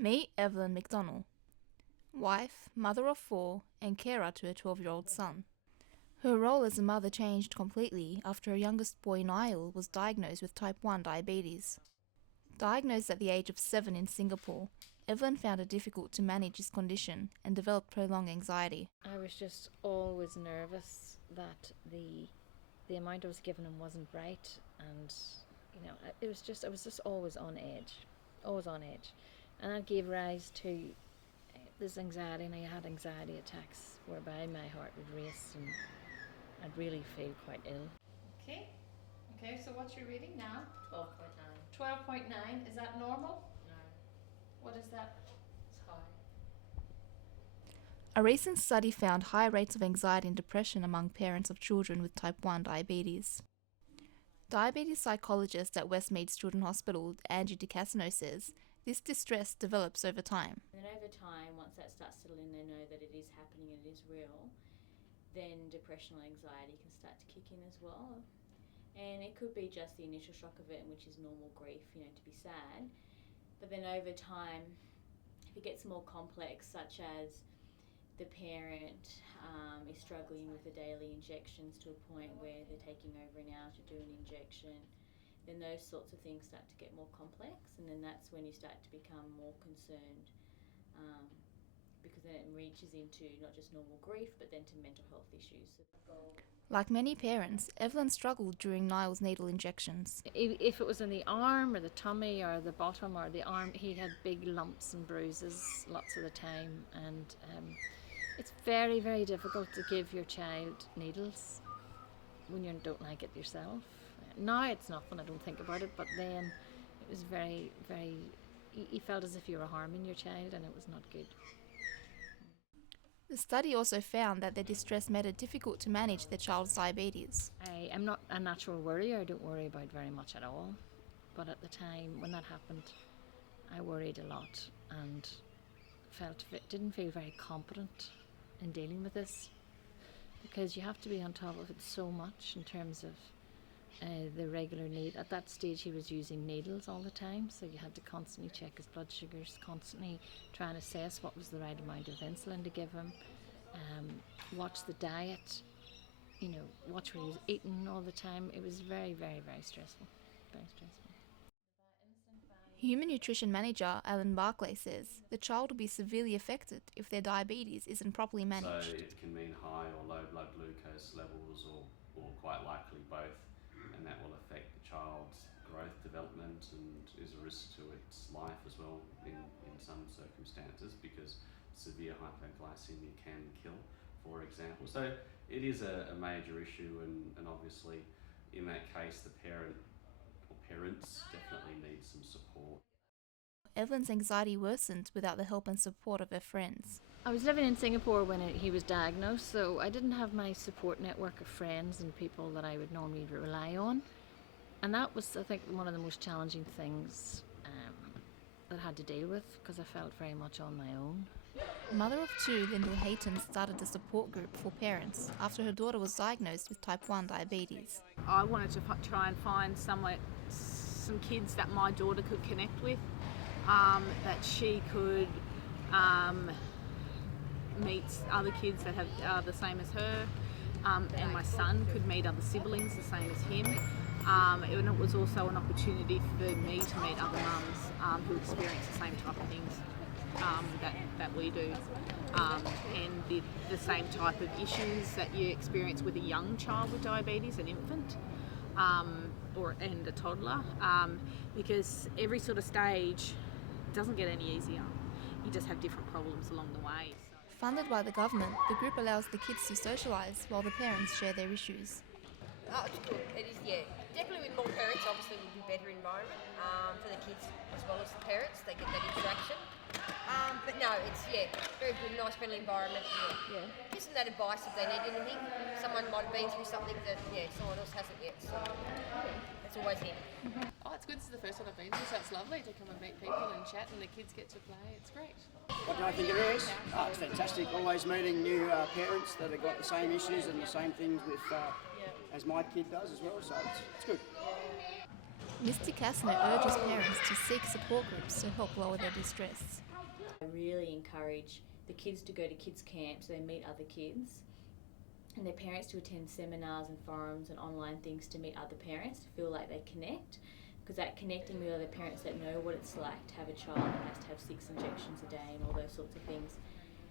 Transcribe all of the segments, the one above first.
Meet Evelyn McDonnell, wife, mother of 4, and carer to a 12-year-old son. Her role as a mother changed completely after her youngest boy Niall was diagnosed with type 1 diabetes. Diagnosed at the age of 7 in Singapore, Evelyn found it difficult to manage his condition and developed prolonged anxiety. I was just always nervous that the amount I was giving him wasn't right, and I was just always on edge, and that gave rise to this anxiety, and I had anxiety attacks whereby my heart would race and I'd really feel quite ill. Okay, so what's your reading now? 12.9. 12.9, is that normal? No, What is that? it's high. A recent study found high rates of anxiety and depression among parents of children with type 1 diabetes. Diabetes psychologist at Westmead Children's Hospital, Angie DeCasino, says this distress develops over time. And then over time, once that starts to settle in, they know that it is happening and it is real, then depression or anxiety can start to kick in as well. And it could be just the initial shock of it, which is normal grief, to be sad. But then over time, if it gets more complex, such as the parent is struggling with the daily injections to a point where they're taking over an hour to do an injection, then those sorts of things start to get more complex, and then that's when you start to become more concerned, because then it reaches into not just normal grief, but then to mental health issues. Like many parents, Evelyn struggled during Niall's needle injections. If it was in the arm or the tummy or the bottom or the arm, he had big lumps and bruises lots of the time, and it's very, very difficult to give your child needles when you don't like it yourself. Now it's nothing, I don't think about it, but then it was very, very, you felt as if you were harming your child, and it was not good. The study also found that their distress made it difficult to manage their child's diabetes. I am not a natural worrier, I don't worry about very much at all, but at the time when that happened, I worried a lot and didn't feel very competent in dealing with this, because you have to be on top of it so much in terms of the regular need. At that stage he was using needles all the time, so you had to constantly check his blood sugars, constantly try and assess what was the right amount of insulin to give him, watch the diet, watch what he was eating all the time. It was very, very, very stressful, very stressful. Human nutrition manager Alan Barclay says the child will be severely affected if their diabetes isn't properly managed. So it can mean high or low blood glucose levels, or quite likely both, and that will affect the child's growth development and is a risk to its life as well in some circumstances, because severe hypoglycemia can kill, for example. So it is a major issue, and obviously in that case the parent or parents definitely need some support. Evelyn's anxiety worsened without the help and support of her friends. I was living in Singapore when he was diagnosed, so I didn't have my support network of friends and people that I would normally rely on. And that was, I think, one of the most challenging things that I had to deal with, because I felt very much on my own. Mother of 2, Lyndall Hayton, started a support group for parents after her daughter was diagnosed with type 1 diabetes. I wanted to try and find some kids that my daughter could connect with, that she could meet other kids that are the same as her, and my son could meet other siblings the same as him. And it was also an opportunity for me to meet other mums who experience the same type of things that we do, and the same type of issues that you experience with a young child with diabetes, an infant, and a toddler, because every sort of stage doesn't get any easier. You just have different problems along the way. Funded by the government, the group allows the kids to socialise while the parents share their issues. Oh, it's good. It is, yeah. Definitely with more parents, obviously, would be a better environment for the kids as well as the parents. They get that interaction. But no, it's, very good, nice, friendly environment. Yeah. Gives them that advice if they need anything. Someone might have been through something that, someone else hasn't yet. So it's always handy. Oh, it's good. This is the first one I've been to, so it's lovely to come and meet people and chat, and the kids get to play. It's great. What do I think it is? Oh, it's fantastic. Always meeting new parents that have got the same issues and the same things with as my kid does as well, so it's good. Ms. DeCasino urges parents to seek support groups to help lower their distress. I really encourage the kids to go to kids camp so they meet other kids, and their parents to attend seminars and forums and online things to meet other parents to feel like they connect, because that connecting with other parents that know what it's like to have a child that has to have 6 injections a day and all those sorts of things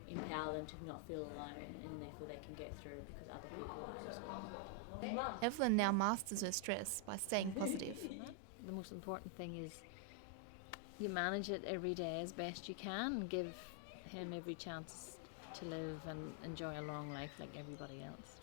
empower them to not feel alone, and they feel they can get through because other people are as well. Evelyn now masters her stress by staying positive. The most important thing is you manage it every day as best you can and give him every chance to live and enjoy a long life like everybody else.